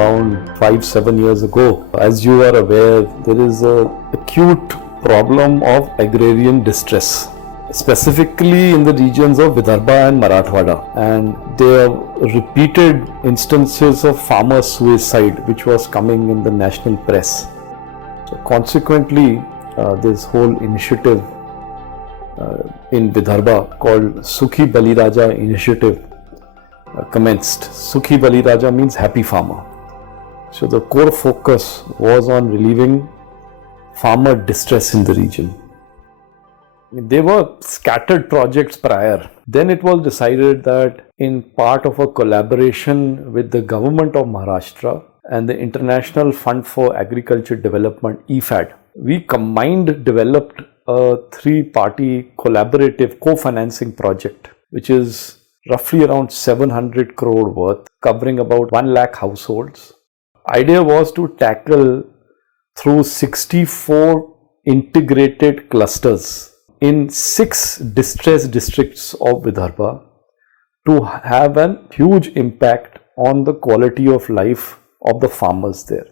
around 5-7 years ago. As you are aware, there is a acute problem of agrarian distress, specifically in the regions of Vidarbha and Marathwada, and there are repeated instances of farmer suicide which was coming in the national press. So consequently, this whole initiative in Vidarbha called Sukhi Baliraja initiative commenced. Sukhi Baliraja means happy farmer. So the core focus was on relieving farmer distress in the region. There were scattered projects prior. Then it was decided that in part of a collaboration with the government of Maharashtra and the International Fund for Agriculture Development, IFAD, we combined developed a three-party collaborative co-financing project, which is roughly around 700 crore worth, covering about 1 lakh households. Idea was to tackle through 64 integrated clusters in 6 distressed districts of Vidarbha to have a huge impact on the quality of life of the farmers there.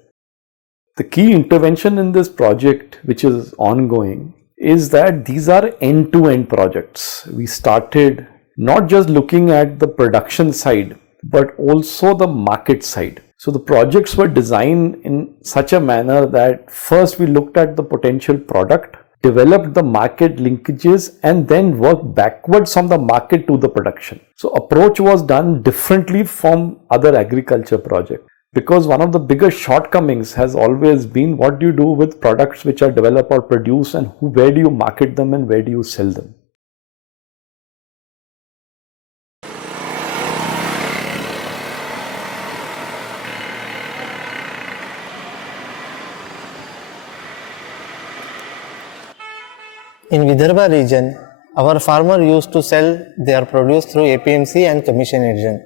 The key intervention in this project, which is ongoing, is that these are end-to-end projects. We started not just looking at the production side, but also the market side. So the projects were designed in such a manner that first we looked at the potential product, developed the market linkages, and then worked backwards from the market to the production. So approach was done differently from other agriculture projects. Because one of the biggest shortcomings has always been what do you do with products which are developed or produced, and where do you market them and where do you sell them. In Vidarbha region, our farmer used to sell their produce through APMC and commission agent.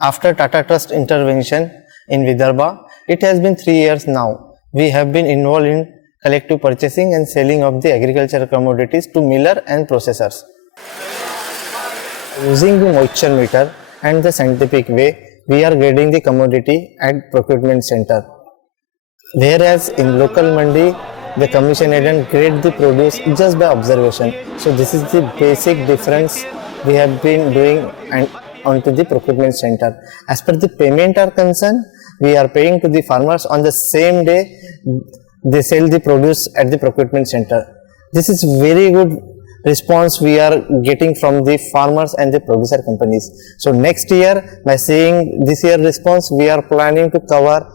After Tata Trust intervention in Vidarbha, it has been 3 years now. We have been involved in collective purchasing and selling of the agricultural commodities to miller and processors. Using the moisture meter and the scientific way, we are grading the commodity at procurement center. Whereas in local mandi, the commission agent grade the produce just by observation. So this is the basic difference we have been doing and onto the procurement center. As per the payment are concerned, we are paying to the farmers on the same day they sell the produce at the procurement center. This is very good response we are getting from the farmers and the producer companies. So next year, by seeing this year response, we are planning to cover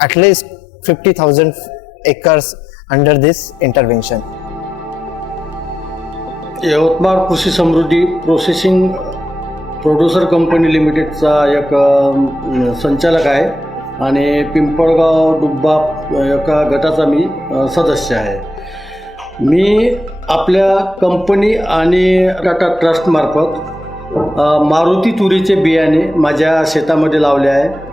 at least 50,000 acres under this intervention. Yavatmal कृषी समृद्धी processing producer company लिमिटेडचा एक संचालक आहे आणि पिंपळगाव डुब्बा एका गटाचा मी सदस्य आहे. मी आपल्या कंपनी आणि टाटा ट्रस्ट मार्फत मारुती तुरीचे बियाणे माझ्या शेतामध्ये लावले आहे.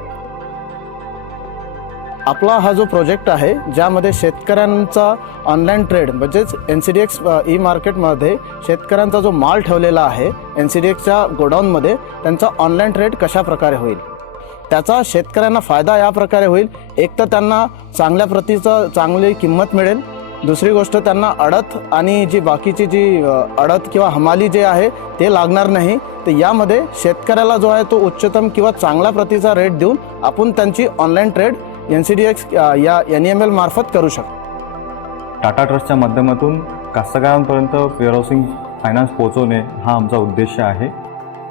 आपला हा जो प्रोजेक्ट आहे ज्यामध्ये शेतकऱ्यांचा ऑनलाईन ट्रेड म्हणजेच NCDX ई मार्केटमध्ये शेतकऱ्यांचा जो माल ठेवलेला आहे NCDXच्या गोडाऊनमध्ये त्यांचा ऑनलाईन ट्रेड कशा प्रकारे होईल, त्याचा शेतकऱ्यांना फायदा या प्रकारे होईल. एक तर त्यांना चांगल्या प्रतीचं चांगली किंमत मिळेल, दुसरी गोष्ट त्यांना अडत आणि जी बाकीची जी अडत किंवा हमाली जे आहे ते लागणार नाही. तर यामध्ये शेतकऱ्याला जो आहे तो उच्चतम किंवा चांगल्या प्रतीचा रेट देऊन आपण त्यांची ऑनलाईन ट्रेड NCDX या NEML मार्फत करू शकतो. टाटा ट्रस्टच्या माध्यमातून कास्तकारांपर्यंत वेअरहाऊसिंग फायनान्स पोहोचवणे हा आमचा उद्देश आहे.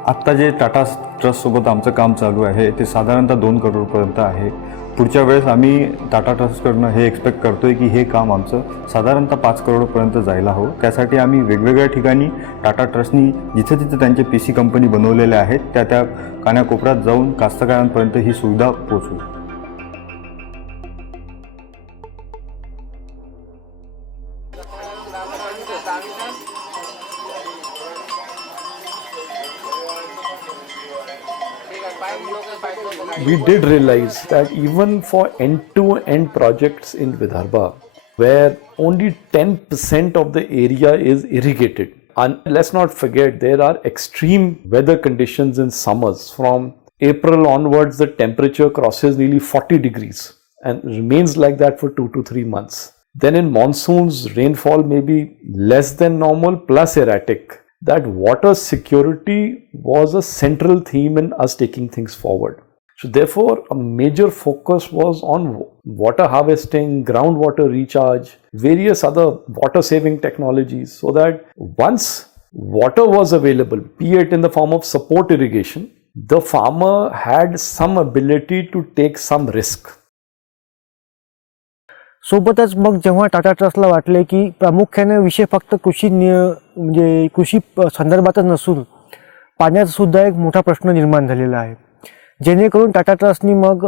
आत्ता जे टाटा ट्रस्टसोबत आमचं काम चालू आहे ते साधारणतः 2 करोडपर्यंत आहे. पुढच्या वेळेस आम्ही टाटा ट्रस्टकडनं हे एक्सपेक्ट करतोय की हे काम आमचं साधारणतः 5 करोडपर्यंत जायला हवं. त्यासाठी आम्ही वेगवेगळ्या ठिकाणी टाटा ट्रस्टनी जिथे जिथे त्यांचे PC कंपनी बनवलेल्या आहेत त्या कानाकोपऱ्यात जाऊन कास्तकारांपर्यंत ही सुविधा पोहोचवू. We did realize that even for end-to-end projects in Vidarbha, where only 10% of the area is irrigated, and let's not forget there are extreme weather conditions in summers from April onwards, the temperature crosses nearly 40 degrees and remains like that for 2 to 3 months. Then in monsoons, rainfall may be less than normal plus erratic. That water security was a central theme in us taking things forward. So therefore, a major focus was on water harvesting, groundwater recharge, various other water saving technologies, so that once water was available, be it in the form of support irrigation, the farmer had some ability to take some risk. सोबतच मग जेव्हा टाटा ट्रस्टला वाटले की प्रामुख्याने विषय फक्त म्हणजे कृषी संदर्भातच नसून पाण्याचा सुद्धा एक मोठा प्रश्न निर्माण झालेला आहे, जेणेकरून टाटा ट्रस्टनी मग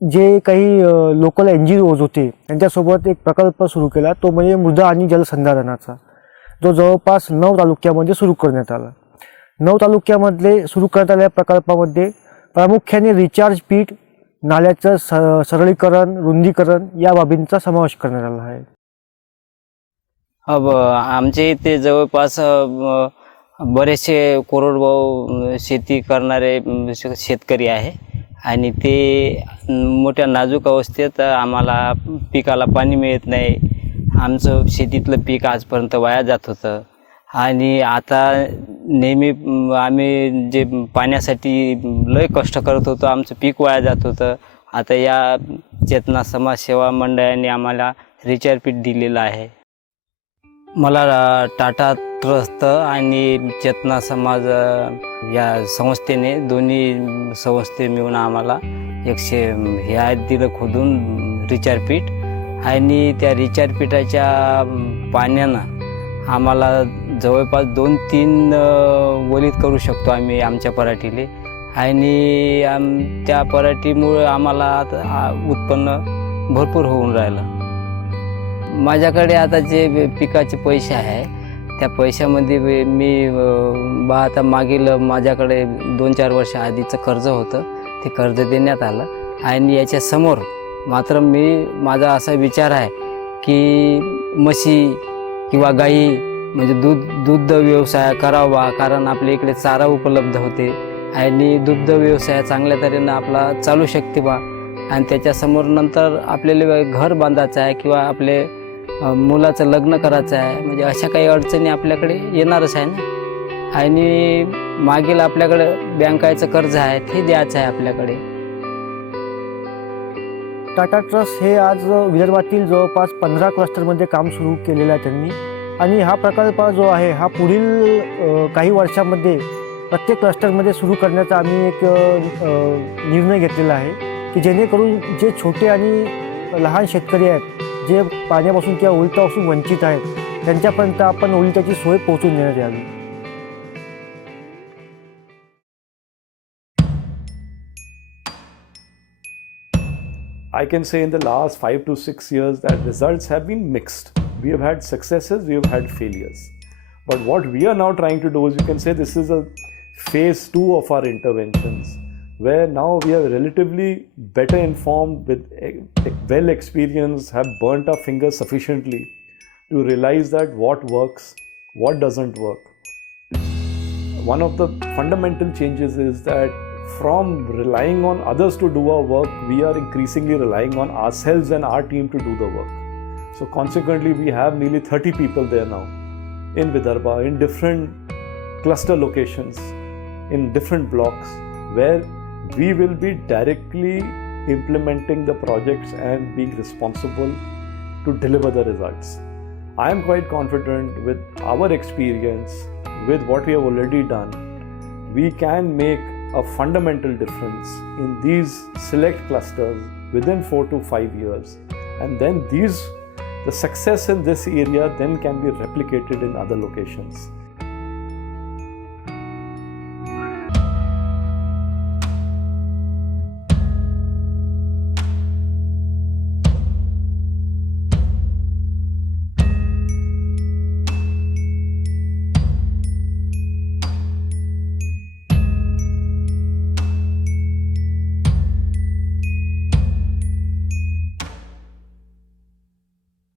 जे काही लोकल NGOज होते त्यांच्यासोबत एक प्रकल्प सुरू केला, तो म्हणजे मृदा आणि जलसंधारणाचा, जो जवळपास 9 तालुक्यामध्ये सुरू करण्यात आला. 9 तालुक्यामध्ये सुरू करण्यात आलेल्या प्रकल्पामध्ये प्रामुख्याने रिचार्ज पीठ, नाल्याचं सरळीकरण, रुंदीकरण या बाबींचा समावेश करण्यात आला आहे. अब आमच्या इथे जवळपास बरेचसे कोरडवाहू शेती करणारे शेतकरी आहे आणि ते मोठ्या नाजूक अवस्थेत आम्हाला पिकाला पाणी मिळत नाही. आमचं शेतीतलं पीक आजपर्यंत वाया जात होतं आणि आता नेहमी आम्ही जे पाण्यासाठी लय कष्ट करत होतो, आमचं पीक वाया जात होतं. आता या चेतना समाजसेवा मंडळाने आम्हाला रिचार्ज पीठ दिलेलं आहे. मला टाटा ट्रस्ट आणि चेतना समाज या संस्थेने, दोन्ही संस्थे मिळून आम्हाला 100 हे दिलं खोदून रिचार्ज पीठ, आणि त्या रिचार्ज पीठाच्या पाण्यानं आम्हाला जवळपास 2-3 वलीत करू शकतो आम्ही आमच्या पराठीले, आणि त्या पराठीमुळे आम्हाला आता उत्पन्न भरपूर होऊन राहिलं. माझ्याकडे आता जे पिकाचे पैसे आहे त्या पैशामध्ये मी आता मागील माझ्याकडे 2-4 वर्ष आधीचं कर्ज होतं, ते कर्ज देण्यात आलं. आणि याच्या समोर मात्र माझा असा विचार आहे की म्हशी किंवा गाई म्हणजे दूध व्यवसाय करावा, कारण आपल्या इकडे चारा उपलब्ध होते आणि दुग्ध व्यवसाय चांगल्या तऱ्हेनं आपला चालू शकते बा. आणि त्याच्यासमोर नंतर आपल्याला घर बांधायचं आहे किंवा आपले मुलाचं लग्न करायचं आहे, म्हणजे अशा काही अडचणी आपल्याकडे येणारच आहे ना. आणि मागील आपल्याकडे बँकाचं कर्ज आहे ते द्यायचं आहे आपल्याकडे. टाटा ट्रस्ट हे आज विदर्भातील जवळपास 15 क्लस्टरमध्ये काम सुरू केलेलं आहे त्यांनी, आणि हा प्रकल्प जो आहे हा पुढील काही वर्षांमध्ये प्रत्येक क्लस्टरमध्ये सुरू करण्याचा आम्ही एक निर्णय घेतलेला आहे, की जेणेकरून जे छोटे आणि लहान शेतकरी आहेत, जे पाण्यापासून किंवा ओलितापासून वंचित आहेत, त्यांच्यापर्यंत आपण ओलिताची सोय पोहोचून देण्यात यावी. I can say in the last 5 to 6 years that results have been mixed. We have had successes, we have had failures. But what we are now trying to do is, you can say this is a phase 2 of our interventions, where now we are relatively better informed, with well experienced, have burnt our fingers sufficiently to realize that what works, what doesn't work. One of the fundamental changes is that from relying on others to do our work, we are increasingly relying on ourselves and our team to do the work. So consequently, we have nearly 30 people there now in Vidarbha, in different cluster locations, in different blocks, where we will be directly implementing the projects and being responsible to deliver the results. I am quite confident with our experience, with what we have already done, we can make a fundamental difference in these select clusters within 4 to 5 years, and then the success in this area then can be replicated in other locations.